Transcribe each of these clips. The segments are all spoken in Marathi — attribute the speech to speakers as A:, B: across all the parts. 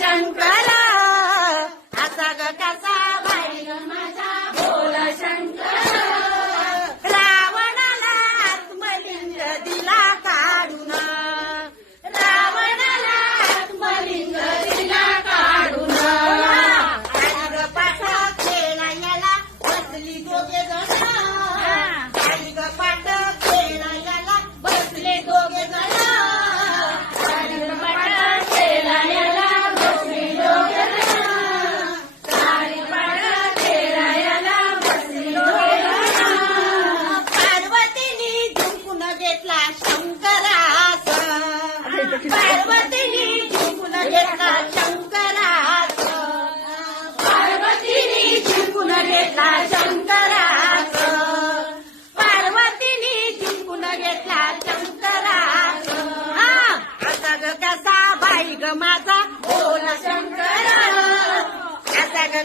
A: शङ्कर पार्वतीने जिंकून घेतला शंकराच पार्वतीने जिंकून घेतला शंकराच पार्वतीने जिंकून घेतला शंकराच आता ग कसा बाई ग माझा? बोला शंकर आता ग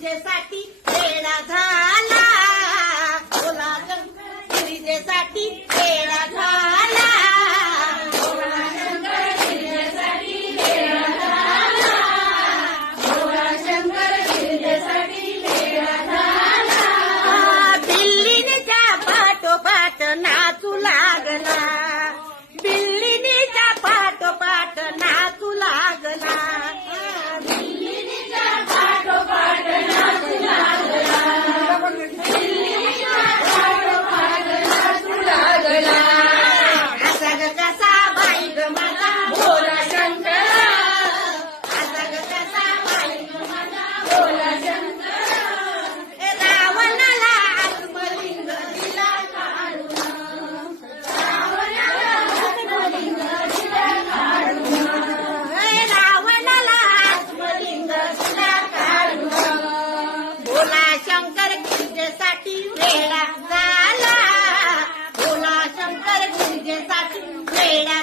A: 今天晒 गुंजेसाठी वेळा झाला. बोला शंकर गुंजेसाठी वेळा